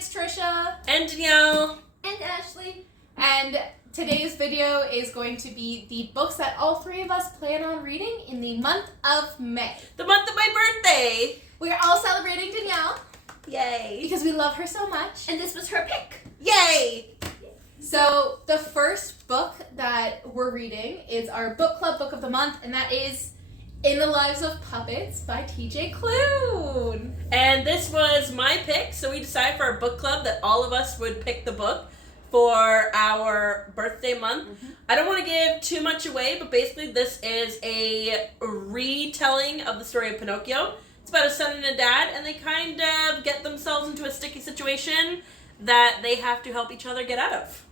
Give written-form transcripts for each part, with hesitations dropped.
it's Tricia. And Danielle. And Ashley. And today's video is going to be the books that all three of us plan on reading in the month of May. The month of my birthday. We're all celebrating Danielle. Yay. Because we love her so much. And this was her pick. Yay. So the first book that we're reading is our book club book of the month, and that is In the Lives of Puppets by TJ Klune. And this was my pick, so we decided for our book club that all of us would pick the book for our birthday month. Mm-hmm. I don't want to give too much away, but basically this is a retelling of the story of Pinocchio. It's about a son and a dad, and they kind of get themselves into a sticky situation that they have to help each other get out of.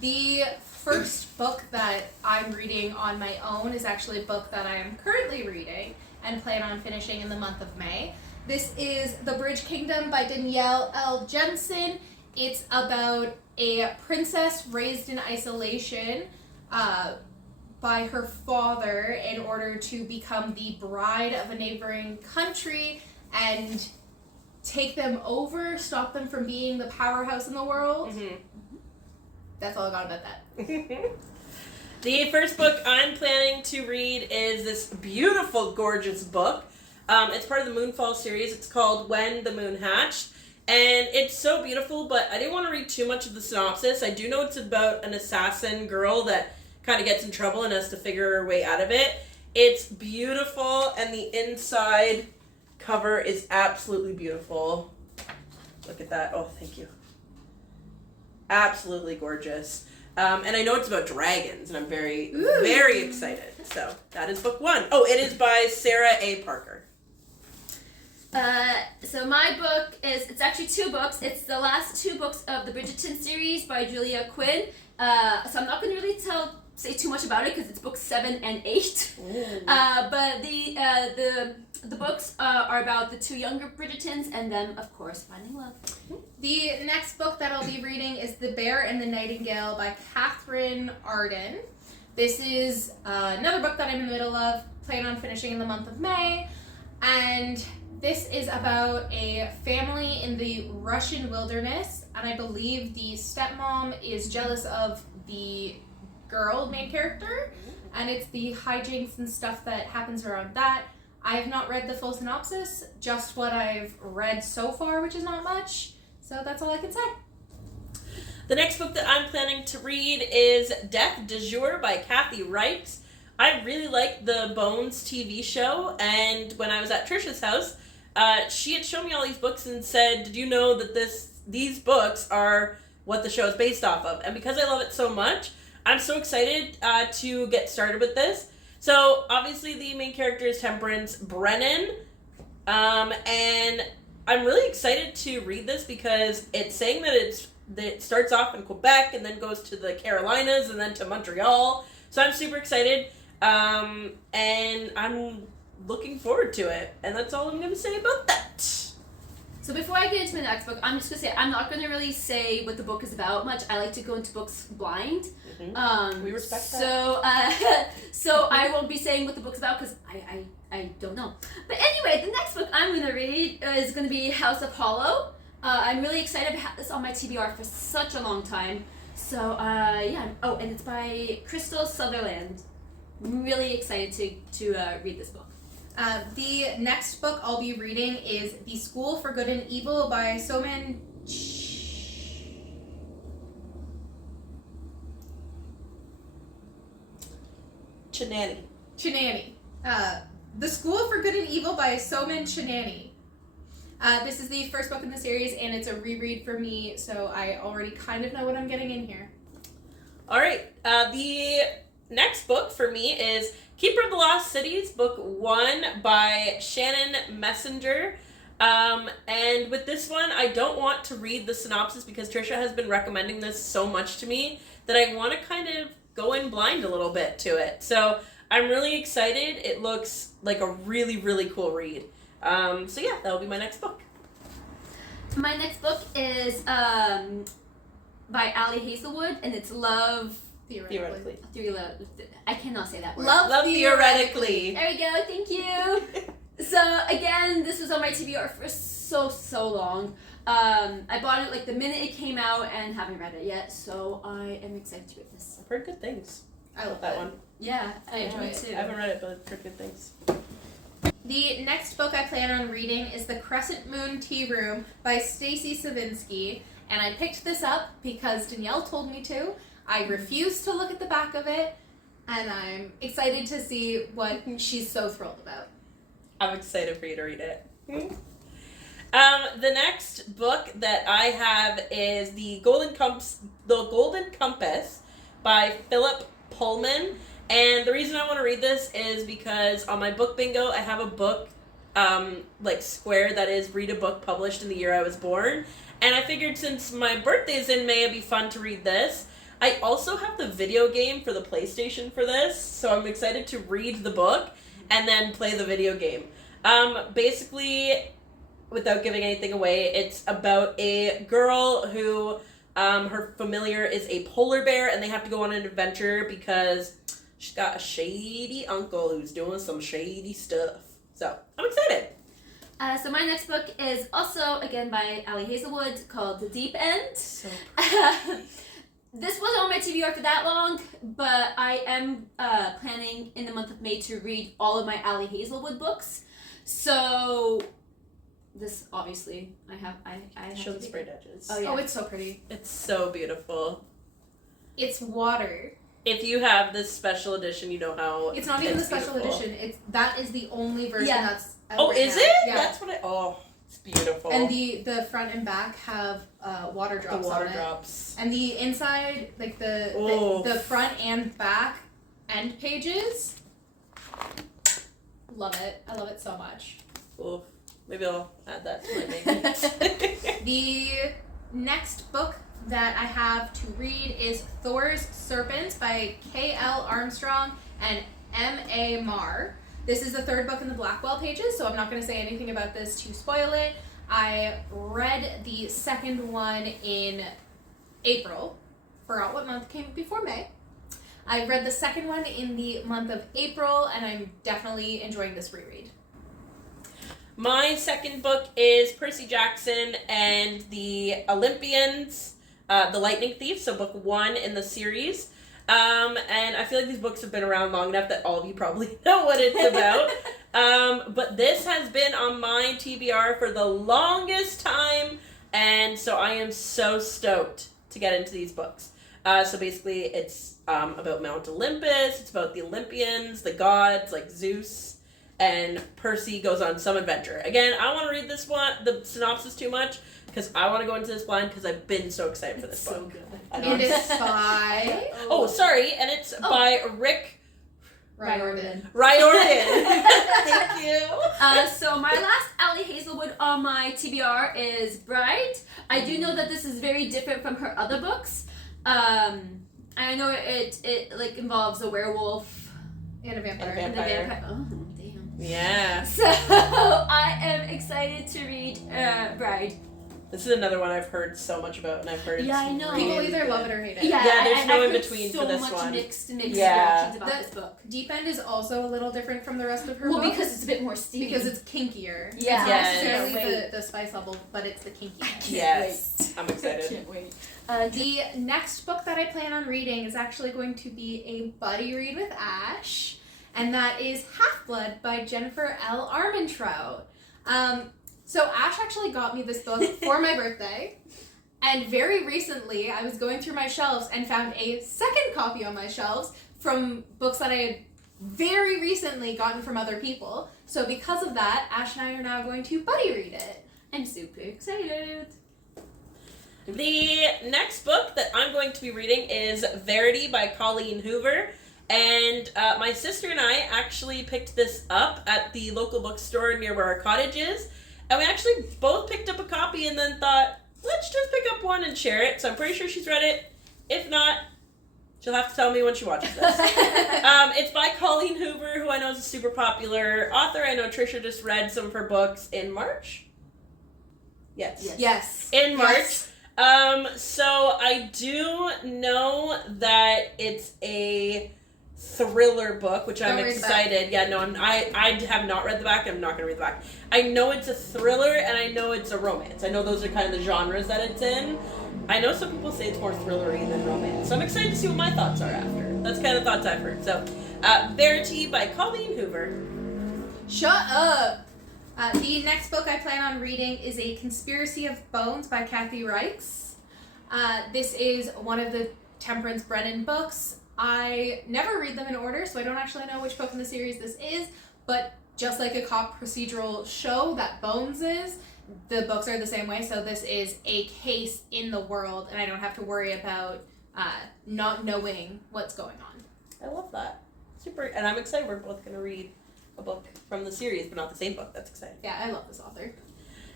The first book that I'm reading on my own is actually a book that I am currently reading and plan on finishing in the month of May. This is The Bridge Kingdom by Danielle L. Jensen. It's about a princess raised in isolation by her father in order to become the bride of a neighboring country and take them over, stop them from being the powerhouse in the world. Mm-hmm. That's all I got about that. The first book I'm planning to read is this beautiful, gorgeous book. It's part of the Moonfall series. It's called When the Moon Hatched. And it's so beautiful, but I didn't want to read too much of the synopsis. I do know it's about an assassin girl that kind of gets in trouble and has to figure her way out of it. It's beautiful, and the inside cover is absolutely beautiful. Look at that. Oh, thank you. Absolutely gorgeous. And I know it's about dragons, and I'm very, very excited. So that is book one. Oh, it is by Sarah A. Parker. So my book it's actually two books. It's the last two books of the Bridgerton series by Julia Quinn. So I'm not going to really say too much about it because it's books 7 and 8. But the books are about the two younger Bridgertons and them, of course, finding love. The next book that I'll be reading is The Bear and the Nightingale by Katherine Arden. This is another book that I'm in the middle of, plan on finishing in the month of May. And this is about a family in the Russian wilderness, and I believe the stepmom is jealous of the girl main character, and it's the hijinks and stuff that happens around that. I have not read the full synopsis, just what I've read so far, which is not much, so that's all I can say. The next book that I'm planning to read is Death de Jour by Kathy Reichs. I really liked the Bones TV show, and when I was at Tricia's house, she had shown me all these books and said, did you know that these books are what the show is based off of? And because I love it so much, I'm so excited to get started with this. So, obviously, the main character is Temperance Brennan, and I'm really excited to read this because it's saying that it starts off in Quebec and then goes to the Carolinas and then to Montreal. So I'm super excited, and I'm looking forward to it, and that's all I'm going to say about that. So before I get into the next book, I'm just going to say I'm not going to really say what the book is about much. I like to go into books blind. Mm-hmm. We respect that. So I won't be saying what the book's about because I don't know. But anyway, the next book I'm going to read is going to be House of Hollow. I'm really excited to have this on my TBR for such a long time. So yeah. Oh, and it's by Krystal Sutherland. I'm really excited to read this book. The next book I'll be reading is The School for Good and Evil by Soman. Chainani. The School for Good and Evil by Soman Chainani. This is the first book in the series, and it's a reread for me, so I already kind of know what I'm getting in here. All right. The next book for me is Keeper of the Lost Cities, book 1 by Shannon Messenger. And with this one, I don't want to read the synopsis because Tricia has been recommending this so much to me that I want to kind of go in blind a little bit to it. So I'm really excited. It looks like a really, really cool read. So yeah, that'll be my next book. My next book is by Ali Hazelwood, and it's Love Theoretically. I cannot say that word. Love Theoretically. There we go. Thank you. So again, this was on my TBR for so long. I bought it like the minute it came out and haven't read it yet, so I am excited to read this. I've heard good things. I love that one. Yeah, I enjoy me it. too. I haven't read it, but I've heard good things. The next book I plan on reading is The Crescent Moon Tearoom by Stacy Sivinski, and I picked this up because Danielle told me to. I refused to look at the back of it, and I'm excited to see what she's so thrilled about. I'm excited for you to read it. The next book that I have is The Golden Compass by Phillip Pullman. And the reason I want to read this is because on my book bingo, I have a book, square that is read a book published in the year I was born. And I figured since my birthday's in May, it'd be fun to read this. I also have the video game for the PlayStation for this, so I'm excited to read the book and then play the video game. Basically, without giving anything away, it's about a girl who, her familiar is a polar bear, and they have to go on an adventure because she's got a shady uncle who's doing some shady stuff. So, I'm excited. So my next book is also, again, by Hazelwood, called The Deep End. So This wasn't on my TBR for that long, but I am planning in the month of May to read all of my Hazelwood books. So this, obviously, I have show to the sprayed edges. Oh, yeah. Oh, it's so pretty. It's so beautiful. It's water. If you have this special edition, you know how It's not even the special beautiful. edition. That is the only version that's out Oh, right is now. it? Yeah. That's what it's beautiful. And the front and back have water drops the water on it. drops. And the inside, like the front and back end pages, love it. I love it so much. Oof. Maybe I'll add that to my name. The next book that I have to read is Thor's Serpents by K.L. Armstrong and M.A. Marr. This is the third book in the Blackwell pages, so I'm not going to say anything about this to spoil it. I read the second one in April. Forgot what month came before May. I read the second one in the month of April, and I'm definitely enjoying this reread. My second book is Percy Jackson and the Olympians, The Lightning Thief, so book 1 in the series. And I feel like these books have been around long enough that all of you probably know what it's about. But this has been on my TBR for the longest time, and so I am so stoked to get into these books. So basically it's about Mount Olympus, it's about the Olympians, the gods like Zeus, and Percy goes on some adventure. Again, I don't want to read this one, the synopsis too much, because I want to go into this blind because I've been so excited for this book. So good. And it's by Oh, sorry, and it's by Rick Rioradan. Thank you. So my last Hazelwood on my TBR is Bride. I do know that this is very different from her other books. I know it like involves a werewolf And a vampire. And a and a vampire. Oh, damn. Yeah. So I am excited to read Bride. This is another one I've heard so much about, and I've heard it's I know. People really either good. love it or hate it. Yeah, there's no I've in heard between so for this much one. mixed Yeah. reactions about this book. Deep End is also a little different from the rest of her Well, books. because it's a bit more steamy. Because it's kinkier. Yeah. It's not Yes. necessarily Wait. the spice level, but it's the kinky. Yes. I'm excited. Can't wait. The next book that I plan on reading is actually going to be a buddy read with Ash, and that is Half-Blood by Jennifer L. Armentrout. So Ash actually got me this book for my birthday, and very recently I was going through my shelves and found a second copy on my shelves from books that I had very recently gotten from other people. So because of that, Ash and I are now going to buddy read it. I'm super excited. The next book that I'm going to be reading is Verity by Colleen Hoover. And my sister and I actually picked this up at the local bookstore near where our cottage is. And we actually both picked up a copy and then thought, let's just pick up one and share it. So I'm pretty sure she's read it. If not, she'll have to tell me when she watches this. It's by Colleen Hoover, who I know is a super popular author. I know Tricia just read some of her books in March. Yes. Yes. In March. Yes. So I do know that it's a thriller book, which I'm Don't read the back. excited. Yeah, no, I have not read the back. I'm not going to read the back. I know it's a thriller and I know it's a romance. I know those are kind of the genres that it's in. I know some people say it's more thrillery than romance, so I'm excited to see what my thoughts are after. That's kind of thoughts I've heard. So, Verity by Colleen Hoover. Shut up! The next book I plan on reading is A Conspiracy of Bones by Kathy Reichs. This is one of the Temperance Brennan books. I never read them in order, so I don't actually know which book in the series this is, but just like a cop procedural show that Bones is, the books are the same way, so this is a case in the world, and I don't have to worry about not knowing what's going on. I love that. Super, and I'm excited we're both going to read a book from the series, but not the same book. That's exciting. Yeah, I love this author.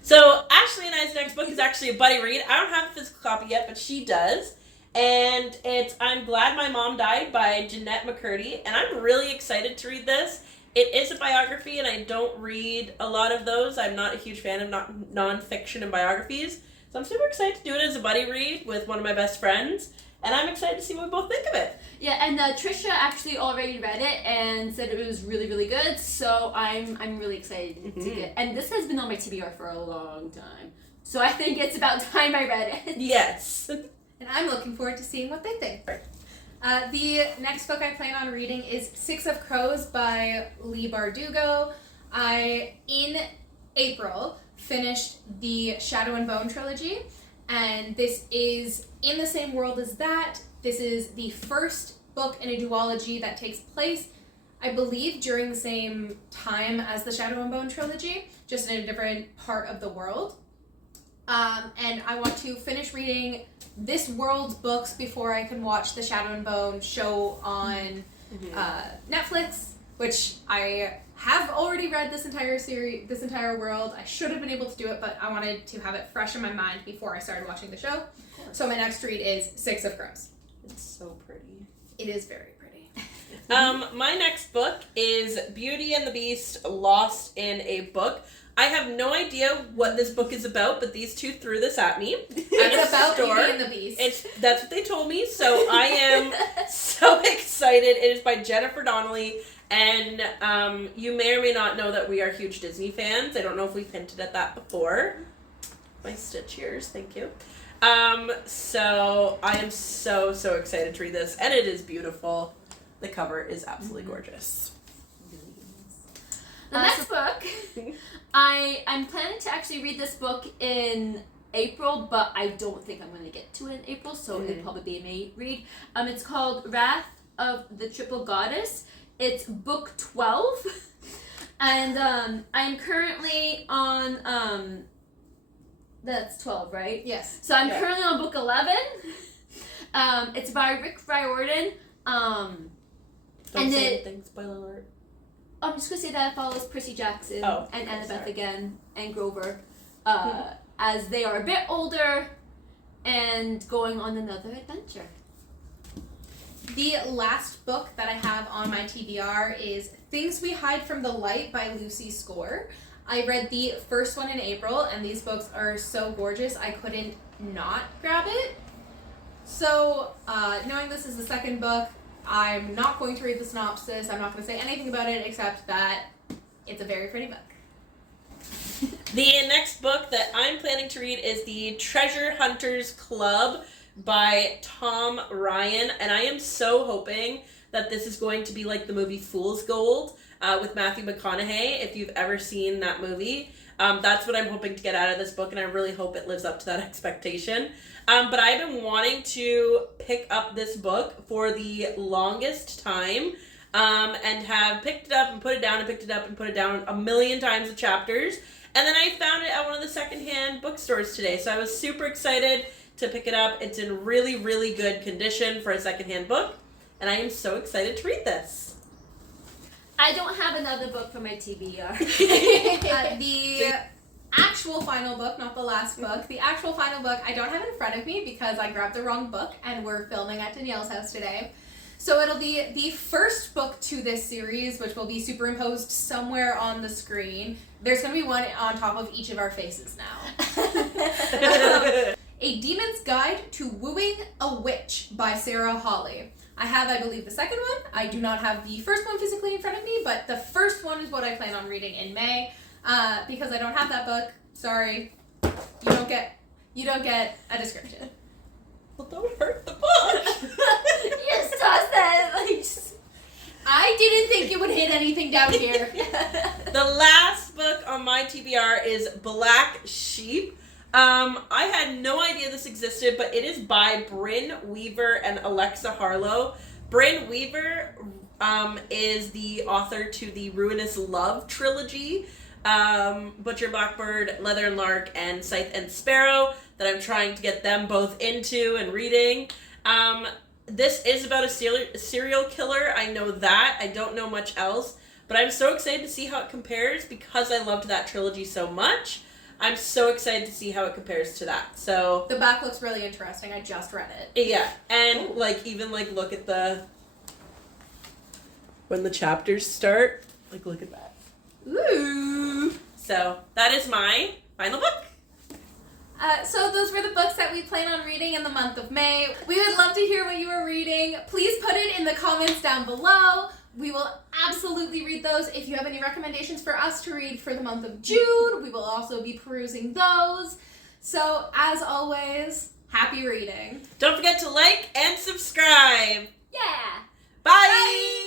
So, Ashley and I's next book is actually a buddy read. I don't have a physical copy yet, but she does. And it's I'm Glad My Mom Died by Jeanette McCurdy, and I'm really excited to read this. It is a biography, and I don't read a lot of those. I'm not a huge fan of non-fiction and biographies, so I'm super excited to do it as a buddy read with one of my best friends, and I'm excited to see what we both think of it. Yeah, and Tricia actually already read it and said it was really, really good, so I'm really excited to get. And this has been on my TBR for a long time, so I think it's about time I read it. Yes. And I'm looking forward to seeing what they think. The next book I plan on reading is Six of Crows by Leigh Bardugo. I, in April, finished the Shadow and Bone trilogy, and this is in the same world as that. This is the first book in a duology that takes place, I believe, during the same time as the Shadow and Bone trilogy, just in a different part of the world. And I want to finish reading this world's books before I can watch the Shadow and Bone show on Netflix, which I have already read this entire series, this entire world. I should have been able to do it, but I wanted to have it fresh in my mind before I started watching the show. So my next read is Six of Crows. It's so pretty. It is very pretty. My next book is Beauty and the Beast, Lost in a Book. I have no idea what this book is about, but these two threw this at me. It's about Beauty and the Beast. That's what they told me, so I am so excited. It is by Jennifer Donnelly, and you may or may not know that we are huge Disney fans. I don't know if we've hinted at that before. My Stitch ears, thank you. So I am so excited to read this, and it is beautiful. The cover is absolutely gorgeous. The next book, I'm planning to actually read this book in April, but I don't think I'm going to get to it in April, so it'll probably be a May read. It's called Wrath of the Triple Goddess. It's book 12, and I'm currently on, that's 12, right? Yes. So I'm currently on book 11. It's by Rioradan. Don't say anything, spoiler alert. I'm just going to say that it follows Percy Jackson and Annabeth again and Grover as they are a bit older and going on another adventure. The last book that I have on my TBR is Things We Hide from the Light by Lucy Score. I read the first one in April, and these books are so gorgeous I couldn't not grab it. So, knowing this is the second book, I'm not going to read the synopsis. I'm not going to say anything about it except that it's a very pretty book. The next book that I'm planning to read is The Treasure Hunters Club by Tom Ryan, and I am so hoping that this is going to be like the movie Fool's Gold with Matthew McConaughey, if you've ever seen that movie. That's what I'm hoping to get out of this book, and I really hope it lives up to that expectation. But I've been wanting to pick up this book for the longest time, and have picked it up and put it down and picked it up and put it down a million times the chapters. And then I found it at one of the secondhand bookstores today, so I was super excited to pick it up. It's in really, really good condition for a secondhand book, and I am so excited to read this. I don't have another book for my TBR. The actual final book, not the last book, the actual final book I don't have in front of me because I grabbed the wrong book and we're filming at Danielle's house today. So it'll be the first book to this series, which will be superimposed somewhere on the screen. There's going to be one on top of each of our faces now. A Demon's Guide to Wooing a Witch by Sarah Hawley. I have, I believe, the second one. I do not have the first one physically in front of me, but the first one is what I plan on reading in May. Because I don't have that book, sorry, you don't get a description. Well, don't hurt the book. Yes, toss that. Like, I didn't think it would hit anything down here. The last book on my TBR is Black Sheep. I had no idea this existed, but it is by Brynn Weaver and Alexa Harlow. Brynn Weaver is the author to the Ruinous Love trilogy, Butcher Blackbird, Leather and Lark, and Scythe and Sparrow, that I'm trying to get them both into and reading. This is about a serial killer. I know that. I don't know much else. But I'm so excited to see how it compares because I loved that trilogy so much. I'm so excited to see how it compares to that. So the back looks really interesting. I just read it. Yeah. And look at when the chapters start. Look at that. Ooh. So that is my final book. So those were the books that we plan on reading in the month of May. We would love to hear what you are reading. Please put it in the comments down below. We will absolutely read those. If you have any recommendations for us to read for the month of June, we will also be perusing those. So, as always, happy reading. Don't forget to like and subscribe. yeah. Bye.